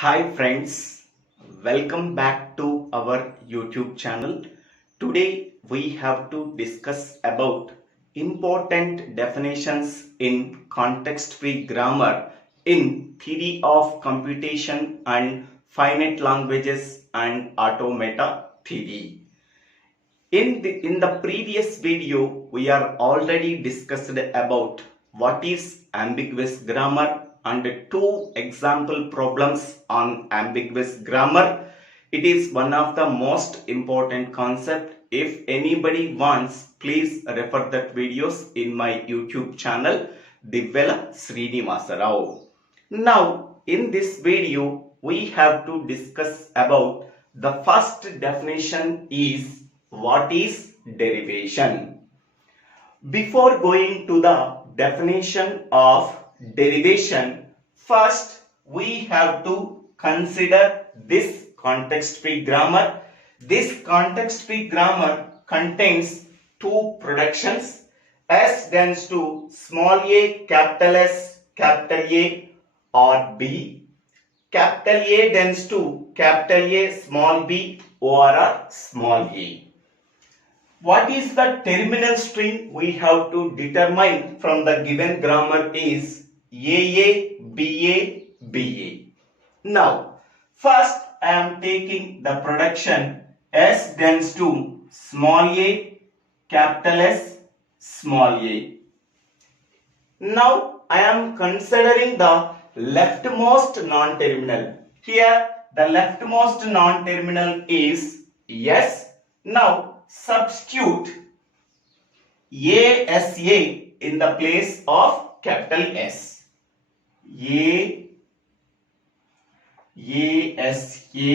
Hi friends, welcome back to our YouTube channel. Today we have to discuss about important definitions in context-free grammar in theory of computation and finite languages and automata theory. In the previous video, we are already discussed about what is ambiguous grammar and two example problems on ambiguous grammar. It is one of the most important concept. If anybody wants, please refer that videos in my YouTube channel, DIVVELA SRINIVASA. Now, in this video, we have to discuss about the first definition is what is derivation. Before going to the definition of derivation, first we have to consider this context-free grammar. This context-free grammar contains two productions. S tends to small a, capital S, capital A or B. Capital A tends to capital A, small b or small a. What is the terminal string we have to determine from the given grammar is AA, BA, BA. Now, first I am taking the production S tends to small a, capital S, small a. Now, I am considering the leftmost non-terminal. Here, the leftmost non-terminal is S. Now, substitute ASA in the place of capital S. ASA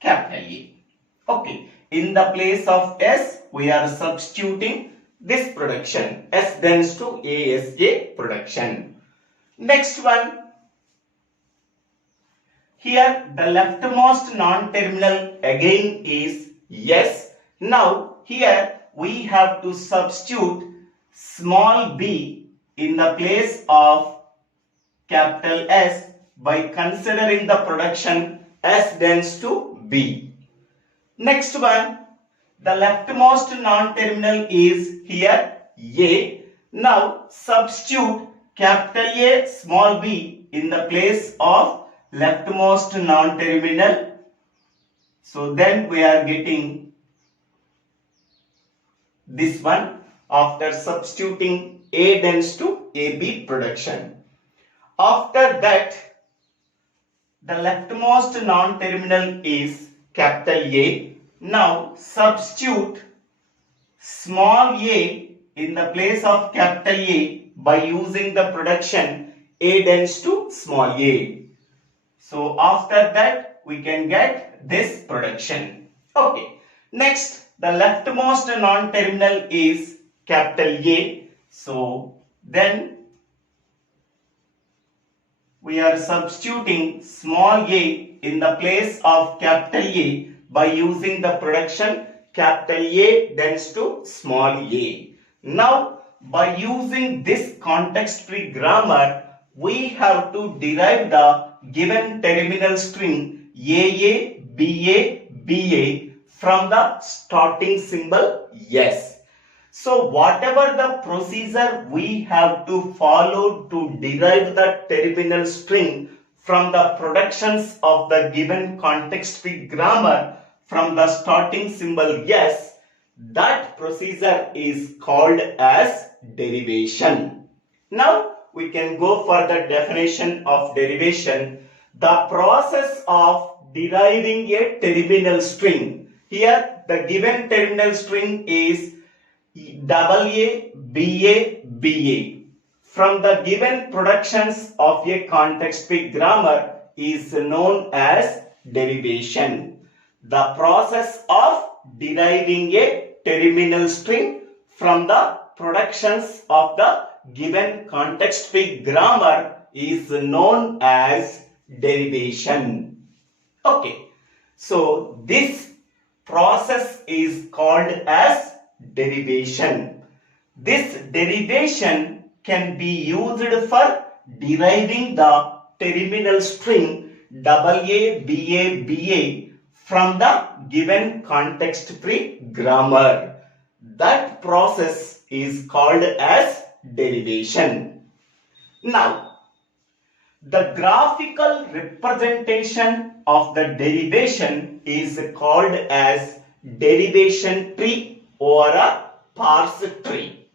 capital A. Okay. In the place of S, we are substituting this production. S tends to ASA production. Next one. Here, the leftmost non-terminal again is yes. Now here we have to substitute small b in the place of capital S by considering the production S tends to B. Next one, the leftmost non-terminal is here A. Now substitute capital A small b in the place of leftmost non-terminal. So then we are getting this one after substituting A tends to AB production. After that, the leftmost non-terminal is capital A. Now substitute small a in the place of capital A by using the production A tends to small a. So after that we can get this production. Okay. Next, the leftmost non-terminal is capital A. So then we are substituting small a in the place of capital A by using the production capital A tends to small a. Now by using this context-free grammar, we have to derive the given terminal string AA, BA, BA from the starting symbol yes. So whatever the procedure we have to follow to derive the terminal string from the productions of the given context-free grammar from the starting symbol yes, that procedure is called as derivation. Now we can go for the definition of derivation. The process of deriving a terminal string. Here the given terminal string is AA, BA, BA. From the given productions of a context-free grammar is known as derivation. The process of deriving a terminal string from the productions of the given context-free grammar is known as derivation. Okay, so this process is called as derivation. This derivation can be used for deriving the terminal string AA, BA, BA from the given context-free grammar. That process is called as derivation. Now, the graphical representation of the derivation is called as derivation tree or a parse tree.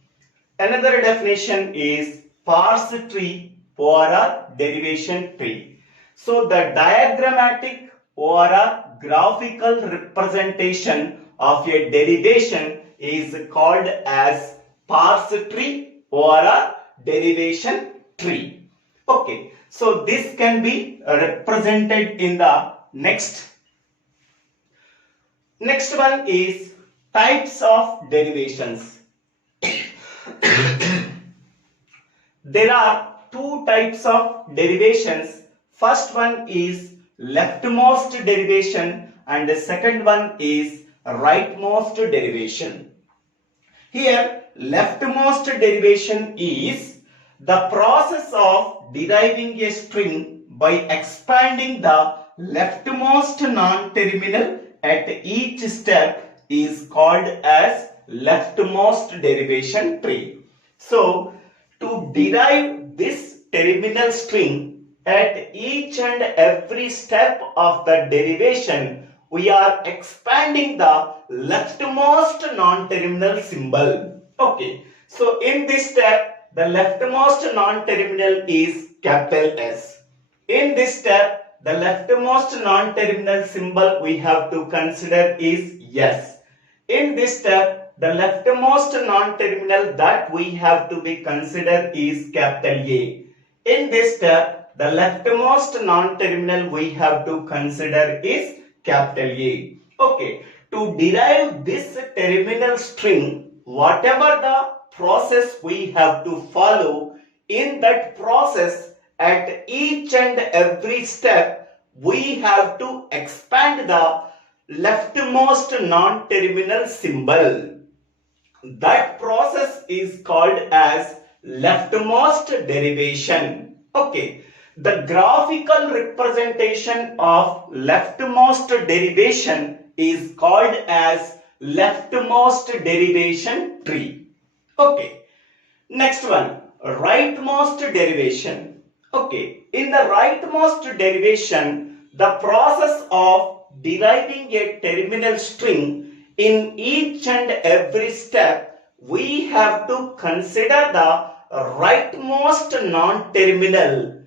Another definition is parse tree or a derivation tree. So the diagrammatic or a graphical representation of a derivation is called as parse tree or a derivation tree. Okay, so this can be represented in the next. Next one is types of derivations. There are two types of derivations. First one is leftmost derivation and the second one is rightmost derivation. Here, leftmost derivation is the process of deriving a string by expanding the leftmost non-terminal at each step is called as leftmost derivation tree. So, to derive this terminal string at each and every step of the derivation, we are expanding the leftmost non-terminal symbol. Okay, so in this step, the leftmost non-terminal is capital S. In this step, the leftmost non-terminal symbol we have to consider is S. In this step, the leftmost non-terminal that we have to be considered is capital A. In this step, the leftmost non-terminal we have to consider is capital A. Okay, to derive this terminal string, whatever the process we have to follow, in that process at each and every step we have to expand the leftmost non-terminal symbol. That process is called as leftmost derivation. Okay, the graphical representation of leftmost derivation is called as leftmost derivation tree. Okay, next one, rightmost derivation. Okay, in the rightmost derivation, the process of deriving a terminal string, in each and every step we have to consider the rightmost non-terminal.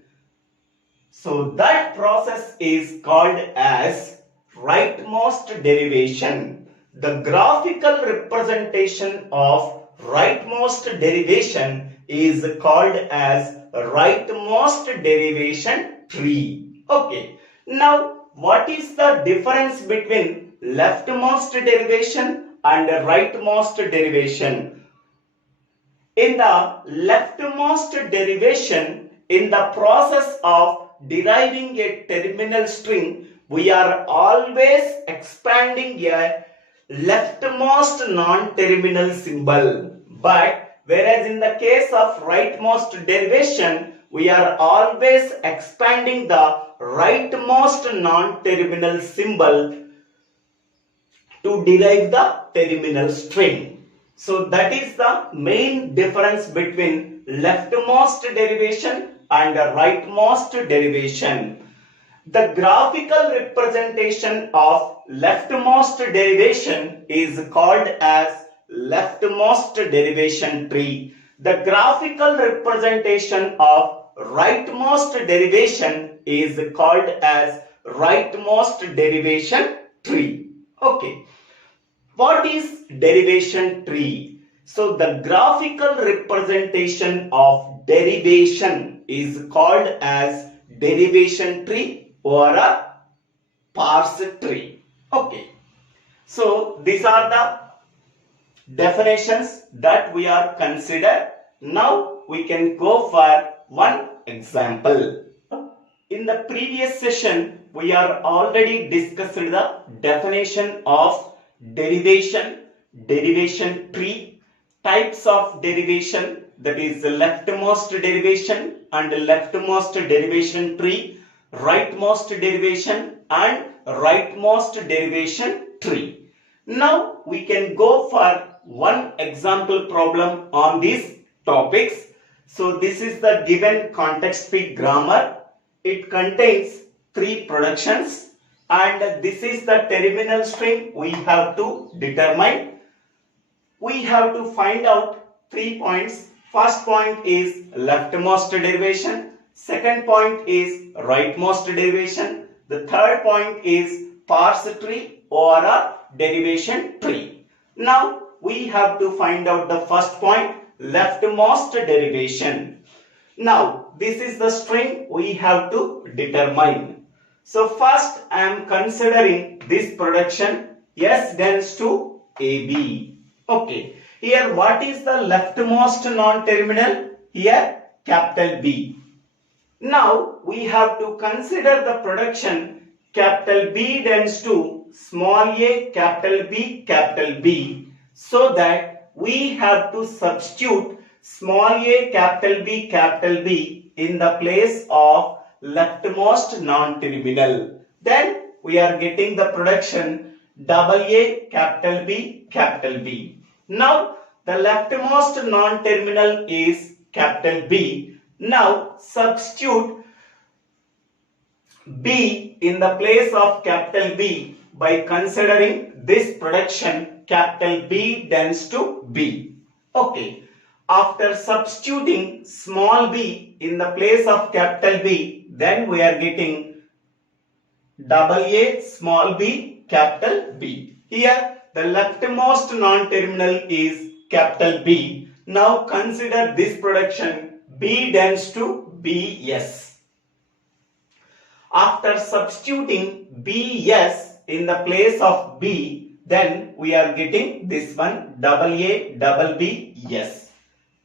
So that process is called as rightmost derivation. The graphical representation of rightmost derivation is called as rightmost derivation tree. Okay, now what is the difference between leftmost derivation and rightmost derivation? In the leftmost derivation, in the process of deriving a terminal string, we are always expanding a leftmost non-terminal symbol. But whereas in the case of rightmost derivation, we are always expanding the rightmost non-terminal symbol to derive the terminal string. So that is the main difference between leftmost derivation and rightmost derivation. The graphical representation of leftmost derivation is called as leftmost derivation tree. The graphical representation of rightmost derivation is called as rightmost derivation tree. Okay, what is derivation tree? So the graphical representation of derivation is called as derivation tree or a parse tree. Okay, so these are the definitions that we are considered. Now we can go for one example. In the previous session, we are already discussed the definition of derivation, derivation tree, types of derivation, that is leftmost derivation and leftmost derivation tree, rightmost derivation and rightmost derivation tree. Now we can go for one example problem on these topics. So this is the given context-free grammar. It contains 3 productions and this is the terminal string we have to determine. We have to find out 3 points. First point is leftmost derivation. Second point is rightmost derivation. The third point is parse tree or a derivation tree. Now we have to find out the first point, leftmost derivation. Now this is the string we have to determine. So first I am considering this production S tends to AB. Okay. Here what is the leftmost non-terminal? Here capital B. Now we have to consider the production capital B tends to small a capital B so that we have to substitute small a capital B in the place of leftmost non-terminal. Then we are getting the production double A capital B. Now the leftmost non-terminal is capital B. Now substitute B in the place of capital B by considering this production capital B tends to B. Okay. After substituting small b in the place of capital B, then we are getting double A small b capital B. Here the leftmost non-terminal is capital B. Now consider this production B tends to BS. After substituting BS in the place of B, then we are getting this one double A double B yes.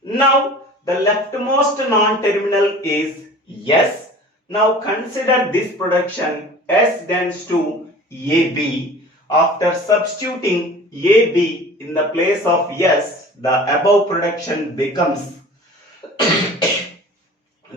Now the leftmost non-terminal is S. Now consider this production S tends to AB. After substituting AB in the place of S, the above production becomes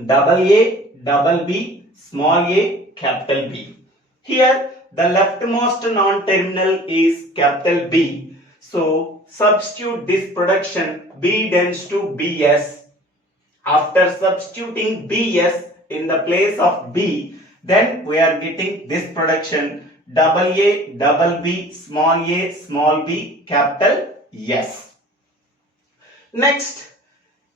double A double B small a capital B. Here the leftmost non-terminal is capital B. So substitute this production B tends to BS. After substituting BS in the place of B, then we are getting this production double A double B small b capital S. Next,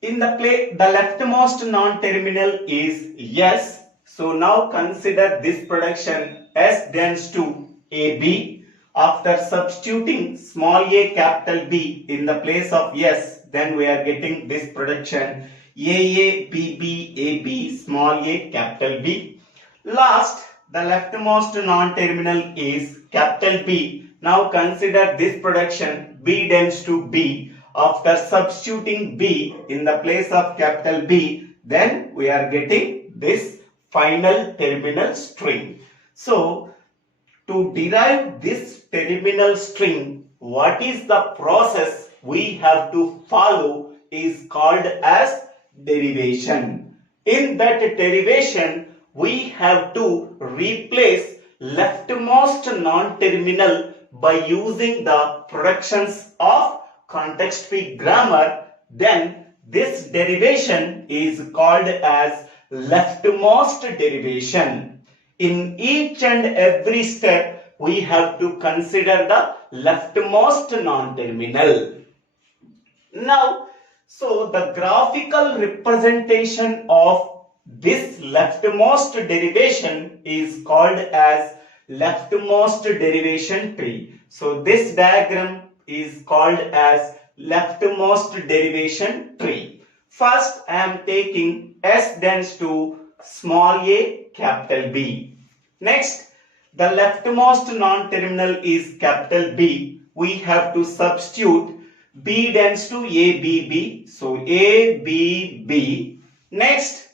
in the leftmost non-terminal is S. So now consider this production S tends to AB. After substituting small a capital B in the place of S, then we are getting this production AB small a capital B. Last, the leftmost non-terminal is capital B. Now consider this production B tends to B. After substituting B in the place of capital B, then we are getting this final terminal string. So to derive this terminal string, what is the process we have to follow is called as derivation. In that derivation, we have to replace leftmost non-terminal by using the productions of context-free grammar. Then this derivation is called as leftmost derivation. In each and every step, we have to consider the leftmost non-terminal. Now, so the graphical representation of this leftmost derivation is called as leftmost derivation tree. So this diagram is called as leftmost derivation tree. First, I am taking S tends to small a capital B. Next, the leftmost non-terminal is capital B. We have to substitute B tends to ABB. So ABB. Next,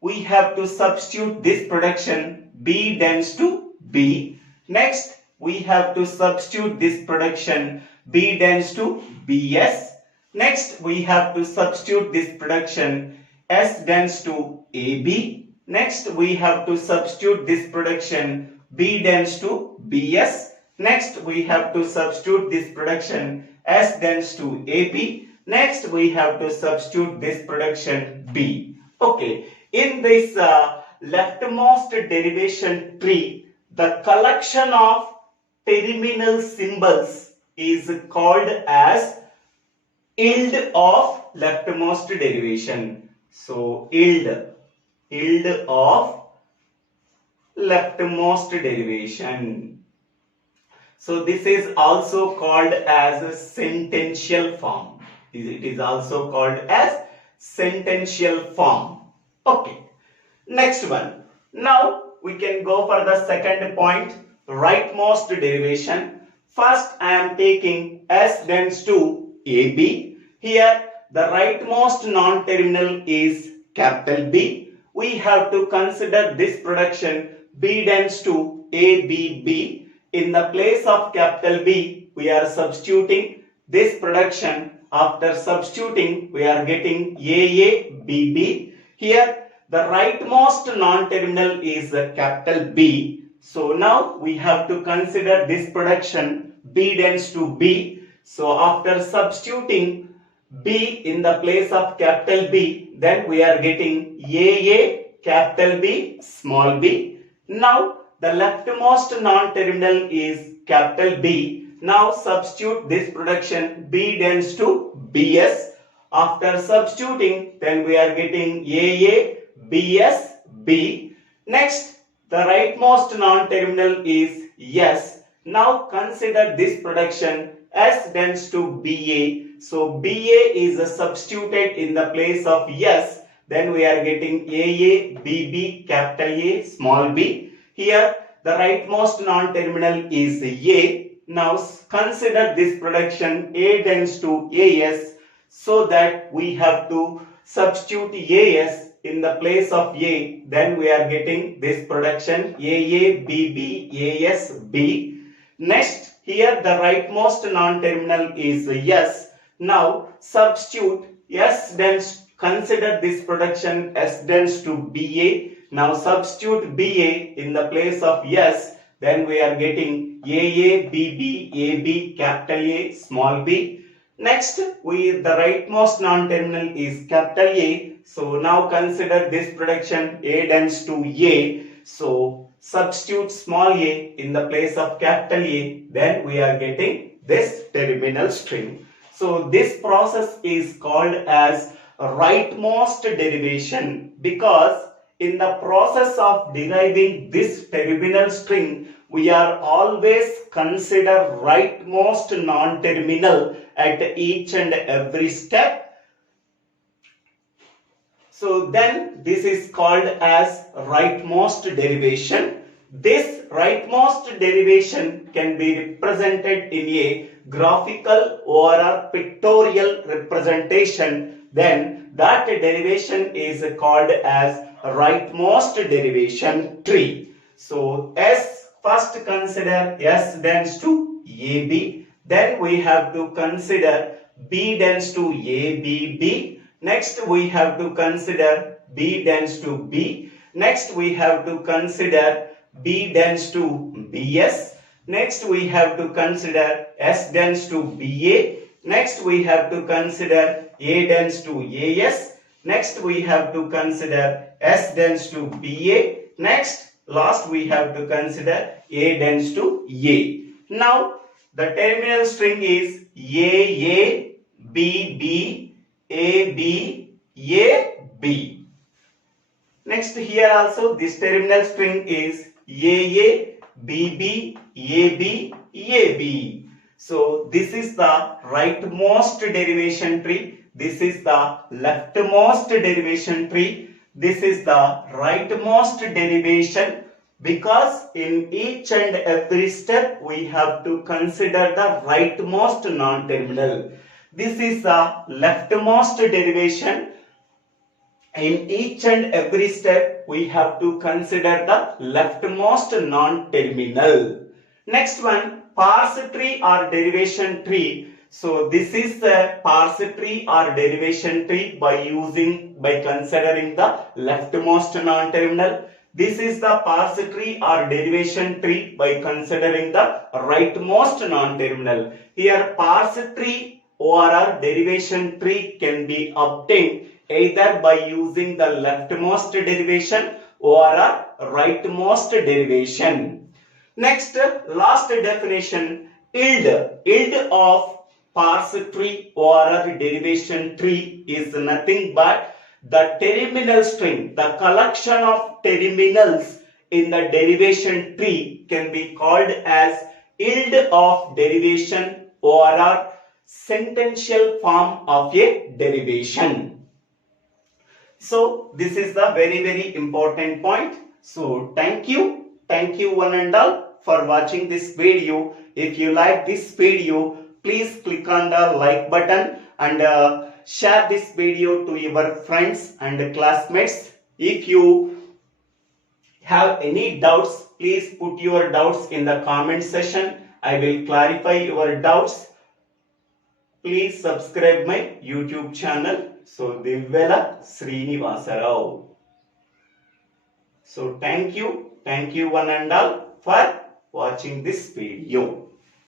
we have to substitute this production B tends to B. Next, we have to substitute this production B tends to BS. Next, we have to substitute this production S tends to AB. Next we have to substitute this production B tends to BS. Next we have to substitute this production S tends to AP. Next we have to substitute this production B. Okay, in this leftmost derivation tree, the collection of terminal symbols is called as yield of leftmost derivation. So yield of leftmost derivation. So this is also called as a sentential form. It is also called as sentential form. Okay. Next one. Now we can go for the second point, rightmost derivation. First I am taking S tends to AB. Here the rightmost non-terminal is capital B. We have to consider this production B tends to ABB. In the place of capital B, we are substituting this production. After substituting, we are getting AABB. Here, the rightmost non-terminal is capital B. So now we have to consider this production B tends to B. So after substituting B in the place of capital B, then we are getting AA capital B small b. Now the leftmost non-terminal is capital B. Now substitute this production B tends to BS. After substituting, then we are getting AA, BS, B. Next, the rightmost non-terminal is S. Now consider this production S tends to BA. So BA is substituted in the place of S. Then we are getting AA, BB, capital A, small b. Here the rightmost non-terminal is A. Now consider this production A tends to AS, so that we have to substitute AS in the place of A. Then we are getting this production AA, BB, AS, B. Next, here the rightmost non-terminal is S. Now substitute S tends, consider this production S tends to BA. Now substitute BA in the place of S. Then we are getting AA, BB, AB, capital A, small b. Next, the rightmost non-terminal is capital A. So now consider this production A tends to A. So substitute small a in the place of capital A. Then we are getting this terminal string. So this process is called as rightmost derivation, because in the process of deriving this terminal string, we are always consider rightmost non-terminal at each and every step. So then this is called as rightmost derivation. This rightmost derivation can be represented in a graphical or a pictorial representation. Then that derivation is called as rightmost derivation tree. So first consider S tends to AB. Then we have to consider B tends to ABB. Next we have to consider B tends to B. Next we have to consider B tends to BS. Next we have to consider S tends to BA. Next we have to consider A tends to AS. Next we have to consider S tends to BA. Next, last we have to consider A tends to A. Now the terminal string is AA, BB, AB, AB. Next, here also this terminal string is AA, BB, AB, AB. So this is the rightmost derivation tree. This is the leftmost derivation tree. This is the rightmost derivation, because in each and every step we have to consider the rightmost non-terminal. This is the leftmost derivation. In each and every step we have to consider the leftmost non-terminal. Next one, parse tree or derivation tree. So this is the parse tree or derivation tree by considering the leftmost non-terminal. This is the parse tree or derivation tree by considering the rightmost non-terminal. Here parse tree or derivation tree can be obtained either by using the leftmost derivation or rightmost derivation. Next, last definition, yield of parse tree or derivation tree is nothing but the terminal string. The collection of terminals in the derivation tree can be called as yield of derivation or sentential form of a derivation. So this is the very important point. So thank you one and all for watching this video. If you like this video, please click on the like button and share this video to your friends and classmates. If you have any doubts, please put your doubts in the comment section. I will clarify your doubts. Please subscribe my YouTube channel. So DIVVELA SRINIVASA. So thank you one and all for watching this video.